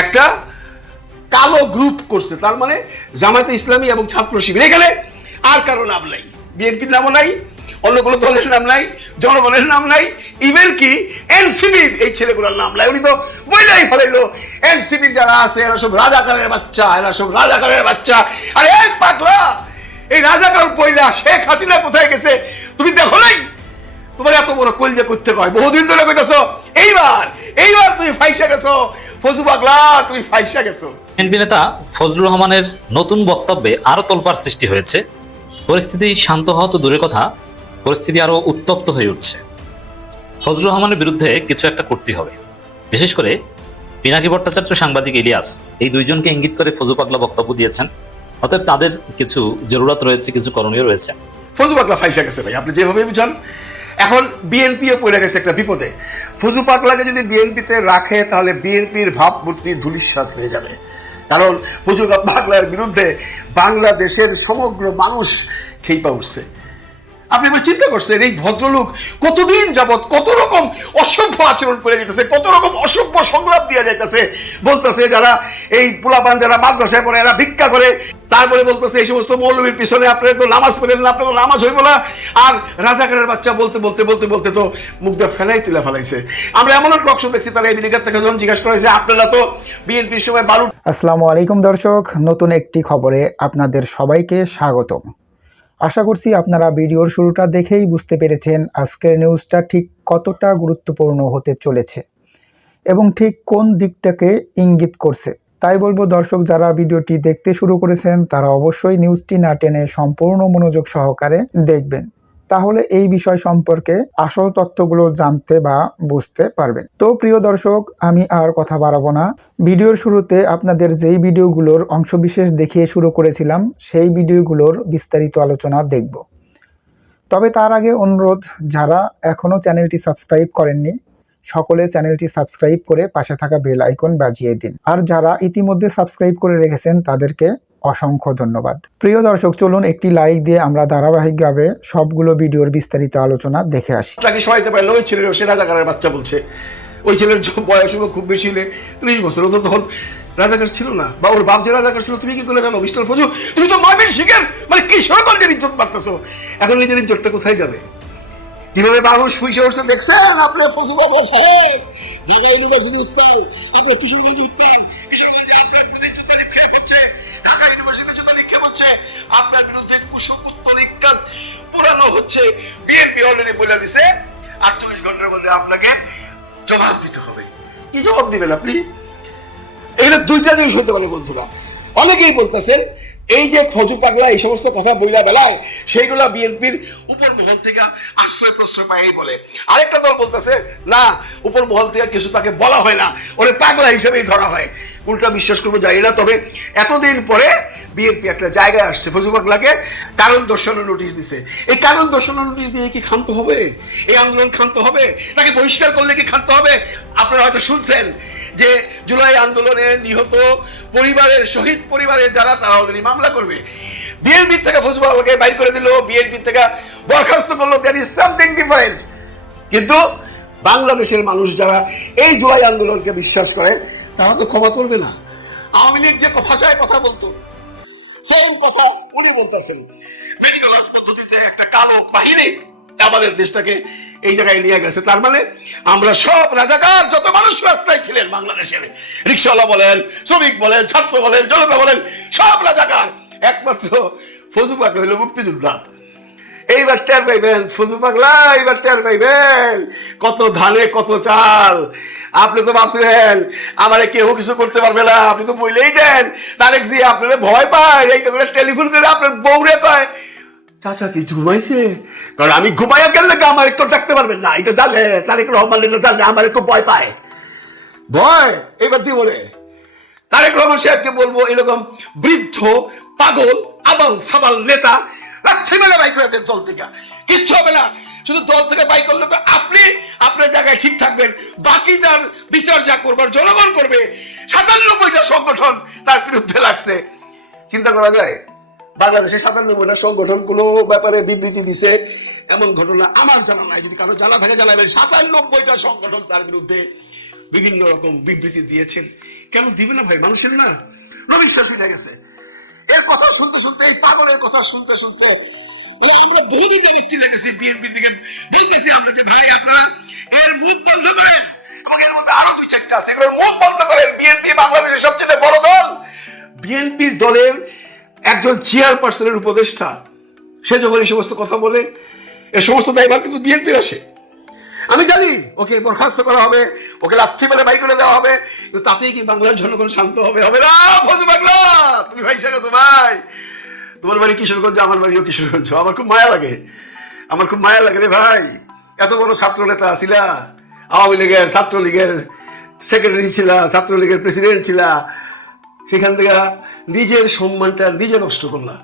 একটা কালো গ্রুপ করছে, তার মানে জামায়াতে ইসলামী এবং ছাত্র শিবির। এখানে আর কারো নাম নাই, বিএনপির নামও নাই, অন্য কোনো দলের নাম নাই, জনগণের নাম নাই, ইভেন কি এনসিবির এই ছেলেগুলোর নাম নাই। উনি তো বইলাই ফেলাইলো এনসিবির যারা আছে এরা সব রাজাকারের বাচ্চা, এরা সব রাজাকারের বাচ্চা। আরে এক পাগলা, এই রাজাকার পয়লা শেখ হাসিনা কোথায় গেছে তুমি দেখো নাই? তোমার এত বড় কলজা করতে কয়, বহুদিন ধরে কইতেছো, এইবার তুমি ফাইসা গেছো ফজু পাগলা, তুমি ফাইসা গেছো। বিএনপি নেতা ফজলুর রহমানের নতুন বক্তব্যে আরো তোলপাড় সৃষ্টি হয়েছে। পরিস্থিতি শান্ত হওয়া তো দূরের কথা, পরিস্থিতি আরো উত্তপ্ত হয়ে উঠছে। ফজলুর রহমানের বিরুদ্ধে কিছু একটা করতে হবে। বিশেষ করে পিনাকি ভট্টাচার্য, সাংবাদিক ইলিয়াস, এই দুইজনকে ইঙ্গিত করে ফজু পাগলা বক্তব্য দিয়েছেন। অতএব তাদের কিছু জরুরত রয়েছে, কিছু করণীয় রয়েছে। ফজু পাগলা ফাইসা গেছে ভাই, আপনি যেভাবে বুঝান। এখন বিএনপিও পড়ে গেছে একটা বিপদে। ফজু পাগলাকে যদি বিএনপিতে রাখে তাহলে বিএনপির ভাবমূর্তি ধূলিসাৎ হয়ে যাবে। কারণ ফজু পাগলার বিরুদ্ধে বাংলাদেশের সমগ্র মানুষ খেইপা উঠছে। আপনি এবার চিন্তা করছেন এই ভদ্রলোক কতদিন যাবৎ কত রকম অসভ্য আচরণ করে যেতেছে, কত রকম অসভ্য সংলাপ দিয়ে যাইতেছে। বলতেছে যারা এই পোলাপান যারা মাদ্রাসায় পড়ে এরা ভিক্ষা করে, তারপরে বলতেছে এই সমস্ত মৌলবীর পিছনে আপনারা তো নামাজ পড়েন না, আপনার নামাজ হইব না। আর রাজাকারের বাচ্চা বলতে বলতে বলতে বলতে তো মুখটা তুলে ফেলাইছে। আমরা এমন এক লক্ষ্য দেখছি, তারা এই মিডিয়ার থেকে যখন জিজ্ঞাসা করেছে আপনারা তো বিএনপির সময় বালু। আসসালামু আলাইকুম দর্শক, নতুন একটি খবরে আপনাদের সবাইকে স্বাগতম। আশা করছি আপনারা ভিডিওর শুরুটা দেখেই বুঝতে পেরেছেন আজকের নিউজটা ঠিক কতটা গুরুত্বপূর্ণ হতে চলেছে এবং ঠিক কোন দিকটাকে ইঙ্গিত করছে। তাই বলবো দর্শক, যারা ভিডিওটি দেখতে শুরু করেছেন তারা অবশ্যই নিউজটি না টেনে সম্পূর্ণ মনোযোগ সহকারে দেখবেন, তাহলে এই বিষয় সম্পর্কে আসল তথ্যগুলো জানতে বা বুঝতে পারবেন। তো প্রিয় দর্শক, আমি আর কথা বাড়াবো না। ভিডিওর শুরুতে আপনাদের যেই ভিডিওগুলোর অংশবিশেষ দেখিয়ে শুরু করেছিলাম সেই ভিডিওগুলোর বিস্তারিত আলোচনা দেখব। তবে তার আগে অনুরোধ, যারা এখনো চ্যানেলটি সাবস্ক্রাইব করেননি সকলে চ্যানেলটি সাবস্ক্রাইব করে পাশে থাকা বেল আইকন বাজিয়ে দিন। আর যারা ইতিমধ্যে সাবস্ক্রাইব করে রেখেছেন তাদেরকে অসংখ্য ধন্যবাদ। প্রিয় দর্শক, চলুন একটি লাইক দিয়ে আমরা ধারাবাহিকভাবে সবগুলো ভিডিওর বিস্তারিত আলোচনা দেখে আসি। তাকে সহায়তা পাইলো ওই ছেলের, সে রাজাকারের বাচ্চা বলছে। ওই ছেলের বয়স খুব বেশি হলে 30 বছর, ও তো তখন রাজাকার ছিল না, বা ওর বাপ যে রাজাকার ছিল। তুমি কি করে জানো মিস্টার ফজু? তুমি তো মামির শিখের মানে কিশোরগঞ্জের ইজ্জত পারতেছো। এখন নিজের ইজ্জতটা কোথায় যাবে? কিভাবে মানুষ শুইছে উঠছে দেখছেন আপনি? ফজু বাবা সাহেব ঢাকা ইউনিভার্সিটি উত্তর, তারপর কিশোরগঞ্জ উত্তর, আপনার বিরুদ্ধে কুসংস্কার পুরানো হচ্ছে। বিএনপি অলরেডি বলে দিছে 48 ঘন্টার মধ্যে আপনাকে জবাব দিতে হবে। কি জবাব দিবেন আপনি? এখানে দুইটা জিনিস হতে পারে বন্ধুরা। অনেকেই বলতেছেন এই যে ফজু পাগলা এই সমস্ত কথা বইলা বেলায় সেইগুলা বিএনপির উপর মহল থেকে আশ্রয় প্রশ্রয় পায় বলে। আরেকটা দল বলতেছে না, উপর মহল থেকে কিছু তাকে বলা হয় না, ওরে পাগলা হিসেবেই ধরা হয়। উল্টা বিশ্বাস করবো জানি না। তবে এতদিন পরে বিএনপি একটা জায়গায় আসছে, ফজু পাগলাকে কারণ দর্শানোর নোটিশ দিছে। এই কারণ দর্শানোর নোটিশ দিয়ে কি ক্ষান্ত হবে? এই আন্দোলন ক্ষান্ত হবে? তাকে বহিষ্কার করলে কি ক্ষান্ত হবে? আপনারা হয়তো শুনছেন যে জুলাই আন্দোলনে নিহত পরিবারের, শহীদ পরিবারের যারা, তারা অলরেডি মামলা করবে। বিএনপি থেকে ফজলু বাবাকে বাইর করে দিল, বিএনপি থেকে বরখাস্ত করলো। That is something different. কিন্তু বাংলাদেশের মানুষ যারা এই জুলাই আন্দোলনকে বিশ্বাস করে তারা তো ক্ষমা করবে না। আওয়ামী লীগ যে ভাষায় কথা বলতো সেম কথা উনি বলতেছেন। মেডিকেল পদ্ধতিতে একটা কালো বাহিনী আমাদের দেশটাকে এই জায়গায় নিয়ে গেছে। তার মানে আমরা সব রাজাকার, যত মানুষ রাস্তায় ছিলেন বাংলাদেশের, রিক্সাওয়ালা বলেন, শ্রমিক বলেন, ছাত্র বলেন, জনতা বলেন, সব রাজাকার। একমাত্র ফজু পাগলা হইল মুক্তিযোদ্ধা। এইবার টের পাইবেন ফজু পাগলা, এইবার টের পাইবেন কত ধানে কত চাল। আপনি তো ভাবছিলেন আমারে কেউ কিছু করতে পারবে না, আপনি তো বইলেই দেন তারেক জি আপনাদের ভয় পায়। এই তো করে টেলিফোন করে আপনার বউরে কয় চাচা কি ঘুমাইছে? কারণ আমি ঘুমাইয়া গেলে আমার একটু ডাকতে পারবেন না, এটা জানলে তারেক রহমান জানলে আমার একটু ভয় পায়। ভয় এবার দিয়ে বলে তারেক রহমান সাহেবকে বলবো এরকম বৃদ্ধ পাগল আবাল সাবাল নেতা রাখছে মেলা বাই করে দেন দল থেকে, কিচ্ছু হবে না। শুধু দল থেকে বাই করলে তো আপনি আপনার জায়গায় ঠিক থাকবেন, বাকি যার বিচার যা করবার জনগণ করবে। 97টা সংগঠন তার বিরুদ্ধে লাগছে। চিন্তা করা যায় বাংলাদেশে 97টা সংগঠন কোনো ব্যাপারে বিবৃতি দিছে এমন ঘটনা আমার জানা নাই। যদি কারো জানা থাকে জানাবেন। 97টা সংগঠন তার বিরুদ্ধে বিভিন্ন রকম বিবৃতি দিয়েছেন। কেন দিবে না ভাই? মানুষের না নবিশ্বাস হয়ে গেছে এর কথা শুনতে শুনতে, এই পাগলের কথা শুনতে শুনতে আমরা বহুদিন দেখতে লেগেছি বিএনপির দিকে বলতেছি আমরা যে ভাই আপনারা এর মুখ বন্ধ করেন, এবং এর মধ্যে আরো 2-4টা আছে, এগুলোর মুখ বন্ধ করেন। বিএনপি বাংলাদেশের সবচেয়ে বড় দল। বিএনপির দলের একজন চেয়ারপারসনের উপদেষ্টা সে যখন এই সমস্ত কথা বলে, এই সমস্ত দায়ভার কিন্তু বিএনপির আসে। আমি জানি ওকে বরখাস্ত করা হবে, ওকে লাথি মেরে বাই করে দেওয়া হবে, কিন্তু তাতেই কি বাংলার জনগণ শান্ত হবে? হবে না। ফজু পাগলা, তুমি ভাই গেছো ভাই, তোমার বাড়ি কিশোরগঞ্জ, আমার বাড়িও কিশোরগঞ্জ। আমার খুব মায়া লাগে, আমার খুব মায়া লাগে রে ভাই। এত বড় ছাত্র নেতা ছিলা, আওয়ামী লীগের ছাত্রলীগের সেক্রেটারি ছিলা, ছাত্রলীগের প্রেসিডেন্ট ছিলা, সেখান থেকে নিজের সম্মানটা নিজে নষ্ট করলা।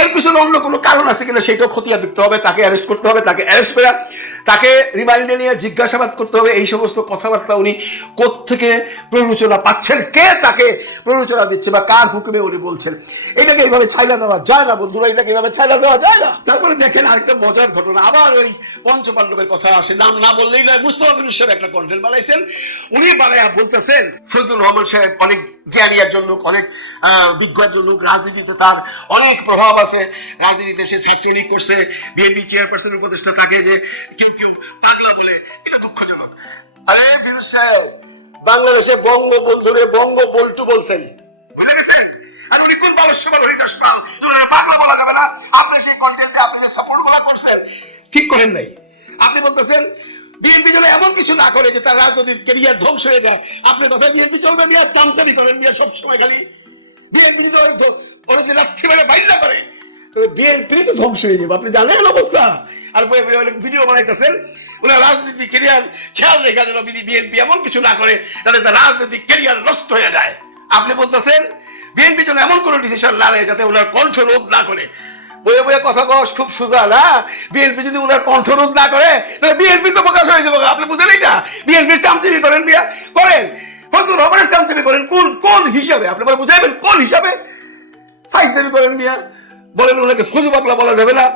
এর পিছনে অন্য কোনো কারণ আছে কিনা সেটাও খতিয়ে দেখতে হবে, তাকে অ্যারেস্ট করতে হবে, তাকে অ্যারেস্ট করে তাকে রিমান্ডে নিয়ে জিজ্ঞাসাবাদ করতে হবে। এই সমস্ত কথাবার্তা উনি কোত্থেকে প্ররোচনা পাচ্ছেন, কে তাকে প্ররোচনা দিচ্ছে বা কার হুকুমে উনি বলছেন, এটাকে এইভাবে ছাইলা দেওয়া যায় না বন্ধুরা, এটাকে এইভাবে ছাইলা দেওয়া যায় না। তারপরে দেখেন আরেকটা মজার ঘটনা, আবার ওই পঞ্চপাণ্ডবের কথা আসে, নাম না বললেই নয়। মুস্তফা বিনুর সাহেব একটা কন্টেন্ট বানাইছেন, উনি বানাইয়া বলতেছেন ফজলুর রহমান সাহেব অনেক জ্ঞানী একজন লোক, অনেক বিজ্ঞ একজন লোক, রাজনীতিতে তার অনেক প্রভাব আছে, রাজনীতিতে সে ছাত্রলীগ করছে, বিএনপি চেয়ারপারসনের উপদেষ্টা, তাকে যে কেউ কেউ পাগলা বলে, এটা দুঃখজনক। আরে ফিরোজ সাহেব বাংলাদেশে বঙ্গবন্ধুরে বঙ্গ বল্টু বলছেন, বুঝে গেছেন? আর উনি কোন বালস্যবাল হরিদাস পাল, পাগলা বলা যাবে না। আপনি সেই কন্টেন্টে আপনি যে সাপোর্ট গুলা করছেন ঠিক করেন নাই। আপনি বলতেছেন বিএনপি যেন এমন কিছু না করে যে তার রাজনৈতিক ক্যারিয়ার ধ্বংস হয়ে যায়। আপনার কথা বিএনপি চলবে, মিয়া চামচামি করেন, মিয়া সবসময় খালি বিএনপি যদি ওরা যে রাত্রি বেড়ে বাইল্লা করে, তবে বিএনপি তো ধ্বংস হয়ে যাবে। আপনি জানেন অবস্থা। আর ভিডিও বানাইতেছেন, ওরা রাজনৈতিক ক্যারিয়ার খেয়াল রেখা যেন বিএনপি এমন কিছু না করে যাতে তার রাজনৈতিক ক্যারিয়ার নষ্ট হয়ে যায়। আপনি বলতেছেন বিএনপি যেন এমন কোনো ডিসিশন না নেয় যাতে ওনার কণ্ঠ রোধ না করে। বইয়ে বইয়ে কথা কস খুব সোজা না, বিএনপি যদি ওনার কণ্ঠ রোধ না করে তাহলে বিএনপি তো প্রকাশ হয়ে যাবে। আপনি বুঝেন এটা? বিএনপির চামচিমি করেন মিয়া, করেন ফজলুর রহমানের চামচিমি করেন, কোন কোন হিসাবে? আপনি বলে বুঝাইবেন কোন হিসাবে ফাইজদামি করেন মিয়া? বলেন ওনাকে ফজু পাগলা বলা যাবে না,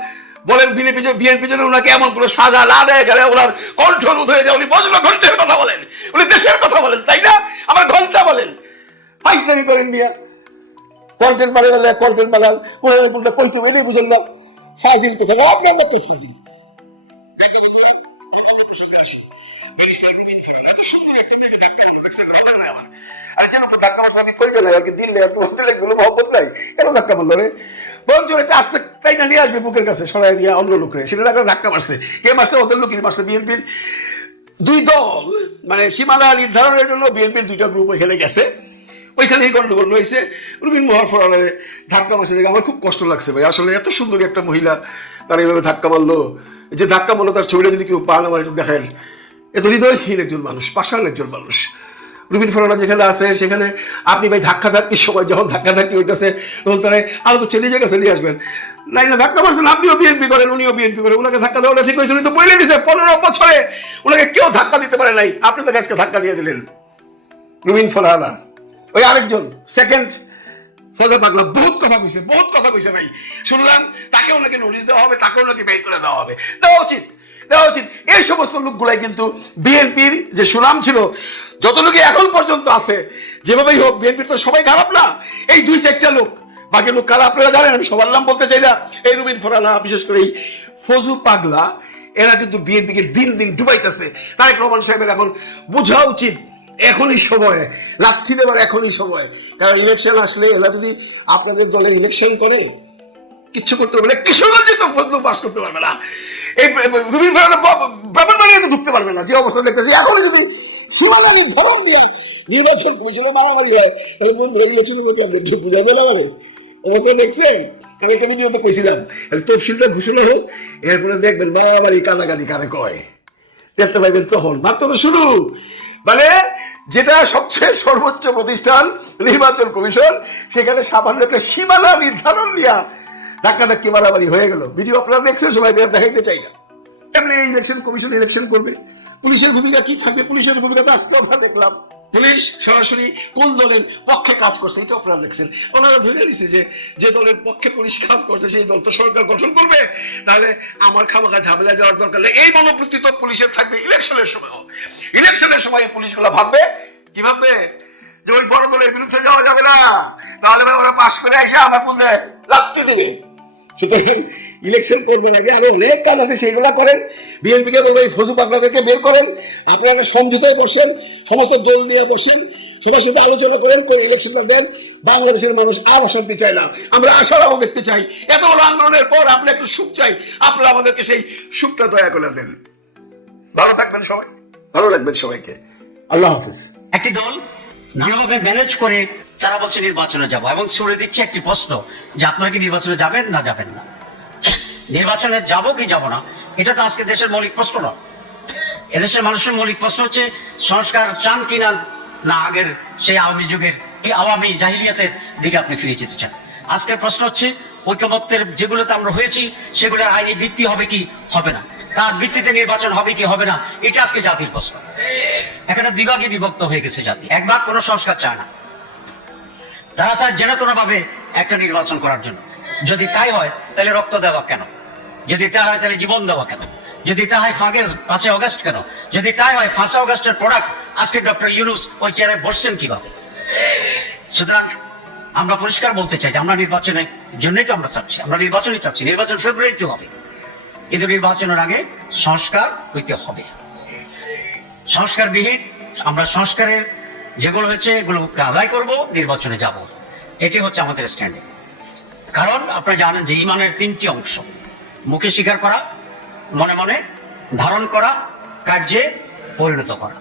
বলেন বিএনপি যেন ওনাকে এমন কোনো সাজা না দেয় গেলে ওনার কণ্ঠ রোধ হয়ে যায়। উনি বজ্র ঘন্টার কথা বলেন, উনি দেশের কথা বলেন, তাই না? আমার ঘন্টা বলেন, ফাইজদামি করেন মিয়া। কন্টেন্ট বানালে কন্টেন্ট বানাল, কোনটা কইতে এলেই বুঝেন না। ফাজিল কথা, আপনার মতো ফাজিল। বুকের কাছে সরাই দিয়া অন্য লোকরে সেটা ধাক্কা মারছে। কে মারছে? ওদের লোকই মারছে। বিএনপির দুই দল, মানে সীমানা নির্ধারণের জন্য বিএনপির দুইটা গ্রুপ হেলে গেছে, ওইখানে এই গন্ডগোল রয়েছে। রুবিন মোহাফরালে ধাক্কা মারছে দেখে আমার খুব কষ্ট লাগছে ভাই। আসলে এত সুন্দরী একটা মহিলা তার এইভাবে ধাক্কা মারলো, যে ধাক্কা মারলো তার ছবিটা যদি কেউ পান আমার একটু দেখেন, এত হৃদয়হীন একজন মানুষ, পাষাণ একজন মানুষ। রুবিন ফরানা যেখানে আছে সেখানে আপনি ভাই ধাক্কির সময় যখন ধাক্কি হইতেছে তখন তারা আলো তো নিজের কাছে নিয়ে আসবেন। নাই না ধাক্কা মারছেন, আপনিও বিএনপি করেন, উনিও বিএনপি করেন, ওনাকে ধাক্কা দেওয়াটা ঠিক হয়েছে? উনি তো বলে দিয়েছে 15 বছরে ওনাকে কেউ ধাক্কা দিতে পারে নাই, আপনি তো আজকে ধাক্কা দিয়ে দিলেন। রুবিন ফরানা ওই আরেকজন সেকেন্ড ফজা পাগলা বহুত কথা কইছে ভাই। শুনলাম তাকেও নাকি নোটিশ দেওয়া হবে, তাকেও নাকি বের করে দেওয়া হবে। দেওয়া উচিত। এই সমস্ত লোকগুলাই কিন্তু বিএনপির যে সুনাম ছিল, যত লোকই এখন পর্যন্ত আছে, যেভাবেই হোক বিএনপির তো সবাই খারাপ না, এই 2-4টা লোক, বাকি লোক কারা আপনারা জানেন, আমি সবার নাম বলতে চাই না। এই রুবিন ফরানা, বিশেষ করে এই ফজু পাগলা, এরা কিন্তু বিএনপিকে দিন দিন ডুবাইতেছে। তারেক রহমান সাহেবের এখন বোঝা উচিত এখনই সময়, লাথি দেবার এখনই সময়। কারণ ইলেকশন আসলে এরা যদি আপনাদের দলের ইলেকশন করে কিচ্ছু করতে পারবে না। কিশোরগঞ্জে তো ফজলু পাস করতে পারবে না, এই রুবিন ফরানা ব্রাহ্মণবাড়িয়াতে ঢুকতে পারবে না। যে অবস্থা দেখতেছি এখনই যদি সীমানা নির্ধারণ দিয়ে নির্বাচন কমিশনে মারামারি হয়, তাহলে বন্ধুরা ইলেকশনের মধ্যে আপনি ঠিক বুঝাবে না। মানে অবস্থা দেখছেন, আমি একটা ভিডিওতে কইছিলাম তফসিলটা ঘোষণা হোক, এরপরে দেখবেন মারামারি কানাকানি কানে কয় দেখতে পাইবেন, তখন মাত্র তো শুরু। মানে যেটা সবচেয়ে সর্বোচ্চ প্রতিষ্ঠান নির্বাচন কমিশন, সেখানে সামান্য একটা সীমানা নির্ধারণ নিয়ে ধাক্কাধাক্কি মারামারি হয়ে গেল। ভিডিও আপনারা দেখছেন, সবাই দেখাইতে চাই না। এমনি ইলেকশন কমিশন ইলেকশন করবে, পুলিশের ভূমিকা কি থাকবে? পুলিশের ভূমিকা তো আজকে আমরা দেখলাম, পুলিশ সরাসরি কোন দলের পক্ষে কাজ করছে এটা আপনারা দেখছেন। ওনারা ধরে নিচ্ছে যে দলের পক্ষে পুলিশ কাজ করছে সেই দল তো সরকার গঠন করবে, তাহলে আমার খামাখা ঝামেলা যাওয়ার দরকার নেই। এই মনোবৃত্তি তো পুলিশের থাকবে ইলেকশনের সময়। ইলেকশনের সময় পুলিশগুলো ভাববে কি ভাববে যে ওই বড় দলের বিরুদ্ধে যাওয়া যাবে না, তাহলে ভাই ওরা পাশ করে এসে আমার মধ্যে লাগতে দেবে। সুতরাং ইলেকশন করবেন আগে আরো অনেক কাজ আছে, সেগুলা করেন। বিএনপিকে বলবো এই ফজু পাগলাদেরকে বের করেন, আপনারা সমঝোতায় বসেন, সমস্ত দল নিয়ে বসেন, সবার সাথে আলোচনা করেন, করে ইলেকশনটা দেন। বাংলাদেশের মানুষ আর অশান্তি চায় না, আমরা আশার আলো দেখতে চাই। এত বড় আন্দোলনের পর আপনি একটু সুখ চাই, আপনারা আমাদেরকে সেই সুখটা দয়া করে দেন। ভালো থাকবেন সবাই, ভালো লাগবেন সবাইকে। আল্লাহ হাফিজ। একটি দল নানাভাবে ম্যানেজ করে তারা বলছে নির্বাচনে যাব, এবং ছুড়ে দিচ্ছে একটি প্রশ্ন যে আপনারা কি নির্বাচনে যাবেন না যাবেন না। নির্বাচনে যাব কি যাব না, এটা তো আজকে দেশের মৌলিক প্রশ্ন নয়। এদেশের মানুষের মৌলিক প্রশ্ন হচ্ছে সংস্কার চান কিনা, না আগের সেই আওয়ামী যুগের কি আওয়ামী জাহিলিয়াতের দিকে আপনি ফিরে যেতে চান। আজকের প্রশ্ন হচ্ছে ঐক্যমত্যের যেগুলোতে আমরা হয়েছি সেগুলোর আইনি ভিত্তি হবে কি হবে না, তার ভিত্তিতে নির্বাচন হবে কি হবে না, এটা আজকে জাতির প্রশ্ন। এখানে দুই বিভক্ত হয়ে গেছে জাতি, এক ভাগ কোনো সংস্কার চায় না, তারা চায় জেনেতনা ভাবে একটা নির্বাচন করার জন্য। যদি তাই হয় তাহলে রক্ত দেওয়া কেন, যদি তা হয় তাহলে জীবন দেওয়া কেন, যদি তা হয় 5 অগস্ট কেন, যদি তাই হয় 5 অগস্টের প্রোডাক্ট আজকে ডক্টর ইউনূস ওই চেয়ারে বসছেন কিভাবে। সুতরাং আমরা পরিষ্কার বলতে চাই যে আমরা নির্বাচনের জন্যই তো আমরা চাচ্ছি, আমরা নির্বাচনই চাচ্ছি। নির্বাচন ফেব্রুয়ারিতে হবে, কিন্তু নির্বাচনের আগে সংস্কার হইতে হবে। সংস্কারবিহীন আমরা সংস্কারের যেগুলো হয়েছে এগুলোকে আদায় করব, নির্বাচনে যাব, এটি হচ্ছে আমাদের স্ট্যান্ডিং। কারণ আপনারা জানেন যে ইমানের 3টি অংশ, মুখে স্বীকার করা, মনে মনে ধারণ করা, কার্যে পরিণত করা।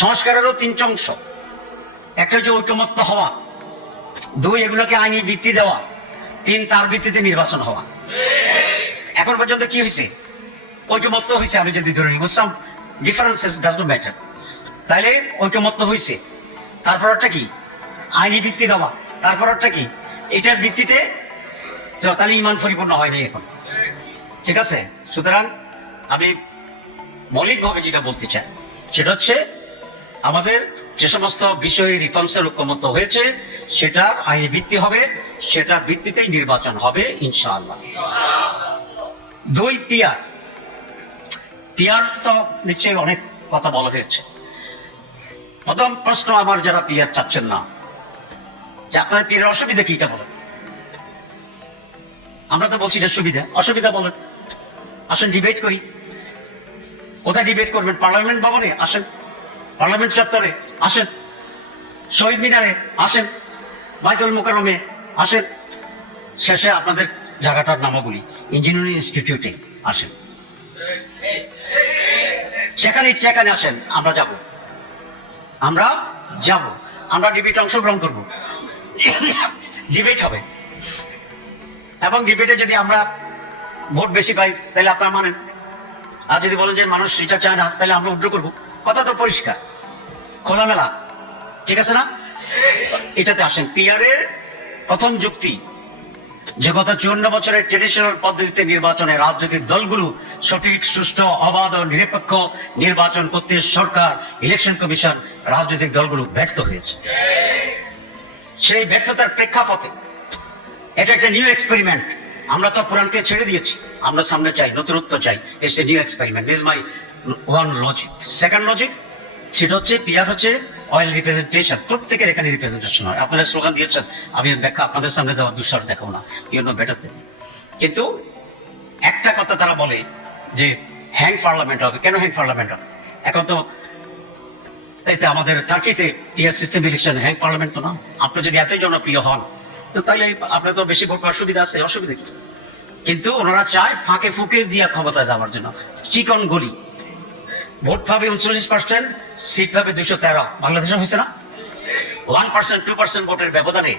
সংস্কারেরও 3টি অংশ, একটা হচ্ছে ঐকমত্য হওয়া, 2 এগুলোকে আইনি ভিত্তি দেওয়া, 3 তার ভিত্তিতে নির্বাচন হওয়া। এখন পর্যন্ত কি হয়েছে? ঐকমত্য হয়েছে, আমি যদি ধরে নিব সাম ডিফারেন্সেস ডাজ নট ম্যাটার, তাহলে ঐকমত্য হয়েছে। তারপরটা কি? আইনি ভিত্তি দেওয়া। তারপরটা কি? এটার ভিত্তিতে, তাহলে ইমান পরিপূর্ণ হয়নি এখন, ঠিক আছে? সুতরাং আমি মৌলিকভাবে যেটা বলতে চাই সেটা হচ্ছে আমাদের যে সমস্ত বিষয়ে রিফর্মসের ঐকমত্য হয়েছে সেটার আইনি ভিত্তি হবে, সেটার ভিত্তিতেই নির্বাচন হবে ইনশাআল্লাহ। 2 পিয়ার। পিয়ার তো নিশ্চয়ই অনেক কথা বলা হয়েছে। প্রথম প্রশ্ন আমার, যারা পিয়ার চাচ্ছেন না, যে আপনার পিয়ারের অসুবিধা কি, এটা বলেন। আমরা তো বলছি এটা সুবিধা, অসুবিধা বলেন। আসেন ডিবেট করি। কোথায় ডিবেট করবেন? পার্লামেন্ট ভবনে আসেন, পার্লামেন্ট চত্বরে আসেন, শহীদ মিনারে আসেন, বাইতুল মোকাররমে আসেন, শেষে আপনাদের জায়গাটার নামও বলি, ইঞ্জিনিয়ারিং ইনস্টিটিউটে আসেন, যেখানে আসেন, আমরা যাব, আমরা ডিবেটে অংশগ্রহণ করব, ডিবেট হবে। এবং ডিবেটে যদি আমরা ভোট বেশি পাই তাহলে আপনারা মানেন, আর যদি বলেন যে মানুষ এটা চায় না তাহলে আমরা উদ্র করবো। কথা তো পরিষ্কার, খোলামেলা, ঠিক আছে না? এটাতে আসেন। পিয়ারের প্রথম যুক্তি যে গত 54 বছরের ট্রেডিশনাল পদ্ধতিতে নির্বাচনে রাজনৈতিক দলগুলো সঠিক, সুষ্ঠু, অবাধ ও নিরপেক্ষ নির্বাচন করতে সরকার, ইলেকশন কমিশন, রাজনৈতিক দলগুলো ব্যর্থ হয়েছে। সেই ব্যর্থতার প্রেক্ষাপটে এটা একটা নিউ এক্সপেরিমেন্ট। আমরা তো পুরানকে ছেড়ে দিয়েছি, আমরা সামনে চাই, নতুনত্ব চাই। It's a new experiment. This my one logic. Second logic সেটা হচ্ছে পিয়ার হচ্ছে অয়েল রিপ্রেজেন্টেশন। প্রত্যেকের এখানে রিপ্রেজেন্টেশন হয়। আপনারা স্লোগান দিয়েছেন, আমি ব্যাখ্যা আপনাদের সামনে দেওয়ার দুঃসাহস দেখাবো না, ইউ নো বেটার দেন। কিন্তু একটা কথা তারা বলে যে হ্যাং পার্লামেন্ট হবে। কেন হ্যাং পার্লামেন্ট হবে? এখন তো এতে আমাদের টার্কিতে PR system election, hung parliament তো না। আপনি যদি এতই জনপ্রিয় হন তো তাহলে আপনার তো বেশি ভোট পাওয়ার সুবিধা আছে, অসুবিধা কি? কিন্তু ওনারা চায় ফাঁকে ফুঁকে দিয়ে ক্ষমতায় যাওয়ার জন্য, চিকন গলি। ভোট পাবে 39%, সিট পাবে 213। বাংলাদেশে হয়েছে না? 1%, 2% ভোটের ব্যবধানে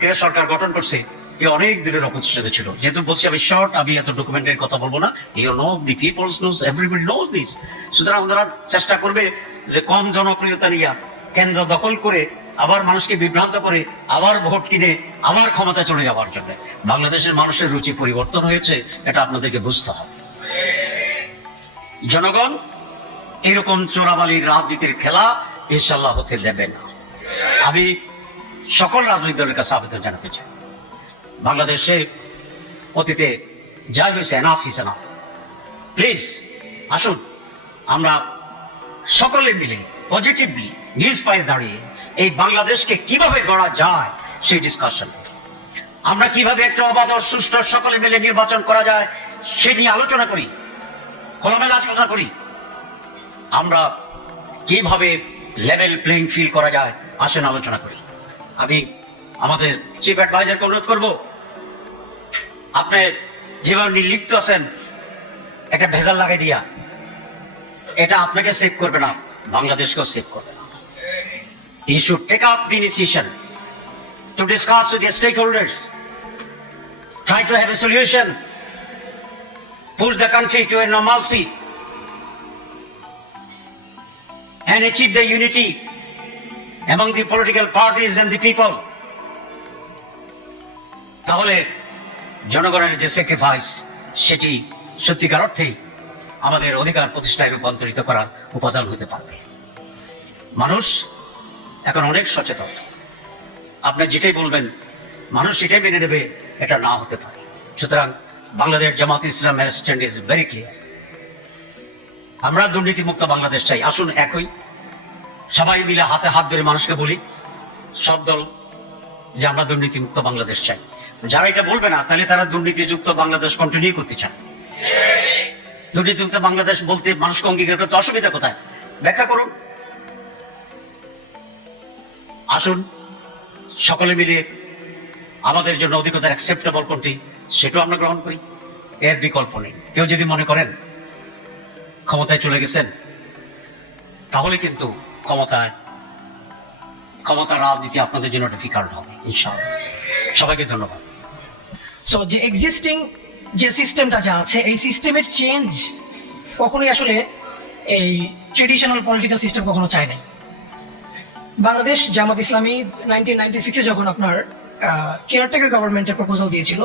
কে সরকার গঠন করছে, কে অনেক দিনের অপোজিশনে ছিল। যেহেতু বলছি আমি শর্ট, আমি এত ডকুমেন্টের কথা বলবো না। You know the peoples knows, everybody knows this. সুতরাং ওনারা চেষ্টা করবে যে কম জনপ্রিয়তা নিয়ে কেন্দ্র দখল করে, আবার মানুষকে বিভ্রান্ত করে, আবার ভোট কিনে আবার ক্ষমতা চলে যাওয়ার জন্য। বাংলাদেশের মানুষের রুচি পরিবর্তন হয়েছে, এটা আপনাদেরকে বুঝতে হবে। জনগণ এরকম চোরাবালির রাজনীতির খেলা ইনশাল্লাহ হতে দেবে না। আমি সকল রাজনৈতিক দলের কাছে আবেদন জানাতে চাই, বাংলাদেশে অতীতে যা হয়েছে এনাফ ইজ এনাফ। প্লিজ আসুন আমরা সকলে মিলে পজিটিভলি নিজ পায়ে দাঁড়িয়ে এই বাংলাদেশকে কিভাবে গড়া যায় সেই ডিসকাশন, আমরা কিভাবে একটা অবাধ ও সুষ্ঠু সকলে মিলে নির্বাচন করা যায় সে নিয়ে আলোচনা করি, খোলামেলা আলোচনা করি। আমরা কিভাবে লেভেল প্লেইং ফিল্ড করা যায় আসেন আলোচনা করি। আমি আমাদের চিফ অ্যাডভাইজারকে অনুরোধ করব, আপনি যেভাবে নির্লিপ্ত আছেন একটা ভেজাল লাগাই দিয়া, এটা আপনাকে সেভ করবে না, বাংলাদেশকেও সেভ করবে না। You should take up the initiation to discuss with the stakeholders, try to have a solution, push the country to a normalcy and achieve the unity among the political parties and the people. তাহলে জনগণের যে sacrifice সেটি সত্যিকার অর্থেই আমাদের অধিকার প্রতিষ্ঠায় রূপান্তরিত করার উপাদান হতে পারবে। মানুষ এখন অনেক সচেতন, আপনি যেটাই বলবেন মানুষ সেটাই মেনে নেবে, এটা না হতে পারে। সুতরাং বাংলাদেশ জামাত ইসলামের স্ট্যান্ড ইজ ভেরি ক্লিয়ার। আমরা দুর্নীতিমুক্ত বাংলাদেশ চাই। আসুন একই সবাই মিলে হাতে হাত ধরে মানুষকে বলি, সব দল, যে আমরা দুর্নীতিমুক্ত বাংলাদেশ চাই। যারা এটা বলবে না তাহলে তারা দুর্নীতিযুক্ত বাংলাদেশ কন্টিনিউ করতে চান। দুর্নীতিমুক্ত বাংলাদেশ বলতে মানুষকে অঙ্গীকার করতে অসুবিধা কোথায়, ব্যাখ্যা করুন। আসুন সকলে মিলে আমাদের জন্য অধিকতর অ্যাকসেপ্টেবল কোনটি সেটাও আমরা গ্রহণ করি, এর বিকল্প নেই। কেউ যদি মনে করেন ক্ষমতায় চলে গেছেন, তাহলে কিন্তু ক্ষমতার রাজনীতি আপনাদের জন্য ডিফিকাল্ট হবে ইনশাআল্লাহ। সবাইকে ধন্যবাদ। সো যে এক্সিস্টিং যে সিস্টেমটা যা আছে, এই সিস্টেমের চেঞ্জ কখনোই আসলে এই ট্রেডিশনাল পলিটিক্যাল সিস্টেম কখনো চায় নাই। বাংলাদেশ জামাত ইসলামী 1996-এ যখন আপনার কেয়ারটেকার গভর্নমেন্টের প্রপোজাল দিয়েছিল,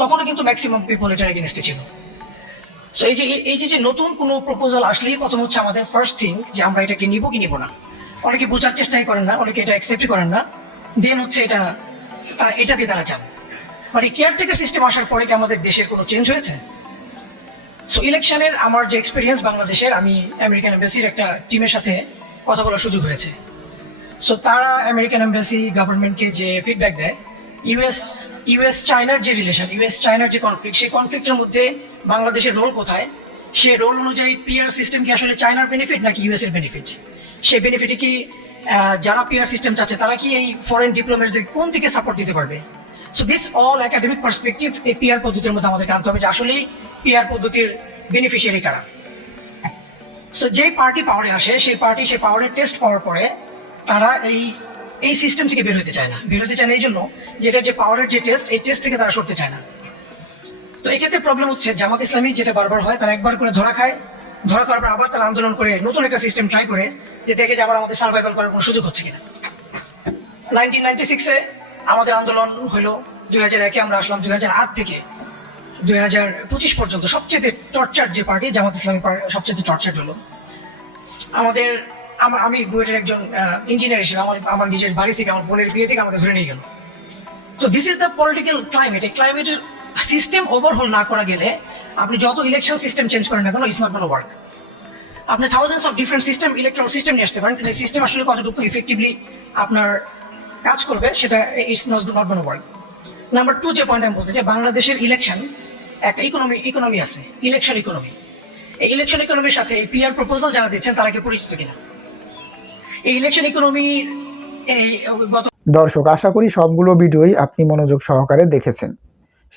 তখনও কিন্তু ম্যাক্সিমাম পিপল এটার এগেনস্টে ছিল। সো এই যে নতুন কোনো প্রপোজাল আসলেই প্রথম হচ্ছে আমাদের ফার্স্ট থিং যে আমরা এটাকে নিব কি নিব না। অনেকে বোঝার চেষ্টাই করেন না, অনেকে এটা অ্যাকসেপ্ট করেন না, দেন হচ্ছে এটা দিয়ে তারা চান। বাট এই কেয়ারটেকার সিস্টেম আসার পরে কি আমাদের দেশের কোনো চেঞ্জ হয়েছে? সো ইলেকশনের আমার যে এক্সপিরিয়েন্স বাংলাদেশের, আমি আমেরিকান এম্বাসির একটা টিমের সাথে কথা বলার সুযোগ হয়েছে। সো তারা আমেরিকান এম্বাসি গভর্নমেন্টকে যে ফিডব্যাক দেয়, ইউএস চায়নার যে রিলেশন, ইউএস চায়নার যে কনফ্লিক্ট, সেই কনফ্লিক্টের মধ্যে বাংলাদেশের রোল কোথায়, সে রোল অনুযায়ী পিআর সিস্টেম কি আসলে চায়নার বেনিফিট নাকি ইউএস এর বেনিফিট, সেই বেনিফিটে কি যারা পিআর সিস্টেম চাচ্ছে তারা কি এই ফরেন ডিপ্লোমেটদের কোন দিকে সাপোর্ট দিতে পারবে। So this all academic perspective এই পিআর পদ্ধতির মধ্যে আমাদেরকে আনতে হবে যে আসলে পিআর পদ্ধতির বেনিফিশিয়ারি কারা। সো যেই পার্টি পাওয়ারে আসে, সেই পার্টি সেই পাওয়ারের টেস্ট পাওয়ার পরে তারা এই সিস্টেম থেকে বের হতে চায় না এই জন্য যেটা যে পাওয়ারের যে টেস্ট, এই টেস্ট থেকে তারা সরতে চায় না। তো এক্ষেত্রে প্রবলেম হচ্ছে জামাত ইসলামী যেটা বারবার হয়, তারা একবার করে ধরা খায়, ধরা খাওয়ার পর আবার তারা আন্দোলন করে নতুন একটা সিস্টেম ট্রাই করে যে দেখে যে আবার আমাদের সার্ভাইভাল করার কোনো সুযোগ হচ্ছে কিনা। 1996-এ আমাদের আন্দোলন হলো, 2001-এ আমরা আসলাম, 2008 থেকে 2025 পর্যন্ত সবচেয়ে টর্চার যে পার্টি জামাত ইসলামী সবচেয়ে টর্চার হলো আমাদের। আমি বুয়েটের একজন ইঞ্জিনিয়ার ছিলাম, আমার নিজের বাড়ি থেকে, আমার বোনের বিয়ে থেকে আমাকে ধরে নিয়ে গেল। তো this is the political climate. এই ক্লাইমেটের সিস্টেম ওভারহোল না করা গেলে আপনি যত ইলেকশন সিস্টেম চেঞ্জ করেন না কেন, ইটস নট গোনা ওয়ার্ক। আপনি thousands of different system, electoral system নিয়ে আসতে পারেন, কিন্তু এই সিস্টেম আসলে কতটুকু ইফেক্টিভলি আপনার কাজ করবে সেটা it's not gonna work. Number 2 যে পয়েন্ট আমি বলতে চাই, বাংলাদেশের ইলেকশন একটা ইকোনমি আছে, ইলেকশন ইকোনমি। এই ইলেকশন ইকোনমির সাথে এই পিআর প্রপোজাল যারা দিচ্ছেন তারা কি পরিচিত কিনা? এই ইলেকশন ইকোনমি দর্শক, আশা করি সবগুলো ভিডিওই আপনি মনোযোগ সহকারে দেখেছেন।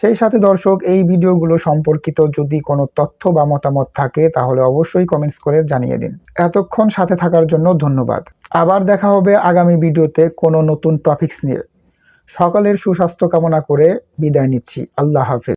সেই সাথে দর্শক, এই ভিডিওগুলো সম্পর্কিত যদি কোনো তথ্য বা মতামত থাকে তাহলে অবশ্যই কমেন্টস করে জানিয়ে দিন। এতক্ষণ সাথে থাকার জন্য ধন্যবাদ। আবার দেখা হবে আগামী ভিডিওতে কোনো নতুন টপিকস নিয়ে। সকলের সুস্বাস্থ্য কামনা করে বিদায় নিচ্ছি। আল্লাহ হাফেজ।